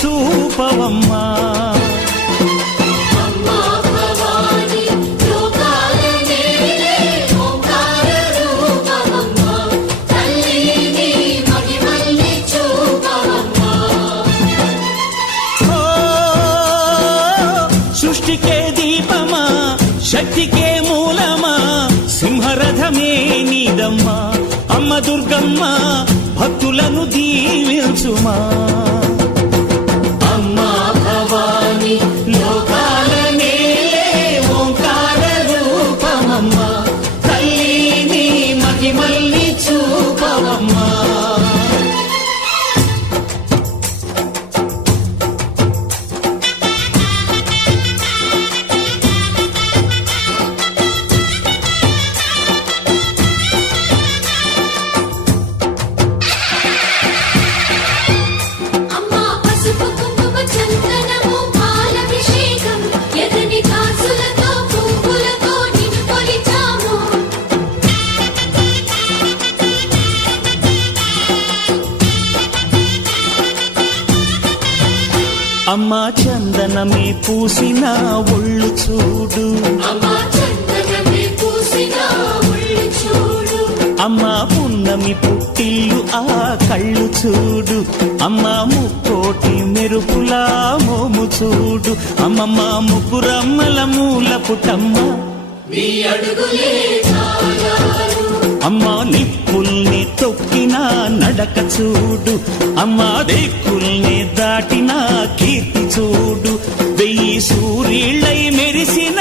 చూపవమ్మా. సృష్టికే దీపమా, శక్తికే మూలమా, సింహరథమే నీదమ్మా. అమ్మ దుర్గమ్మ భక్తులను దీవించుమా. అమ్మా భవాని లోకాల నేలే ఓంకార రూపమమ్మా. తల్లిని మహిమల్ని చూపవమ్మా. అమ్మా చందనమే పూసిన ఒళ్ళు చూడు. అమ్మా పున్నమి పుట్టిల్లు ఆ కళ్ళు చూడు. అమ్మా ముక్కోటి మెరుపులా మోము చూడు. అమ్మమ్మ ముగ్గురమ్మల మూల పుటమ్మ. అమ్మా నిప్పుల్ని తొక్కిన నడక చూడు. అమ్మా దిక్కుల్ని దాటిన కీర్తి చూడు. 1000 సూర్యుళ్ళై మెరిసిన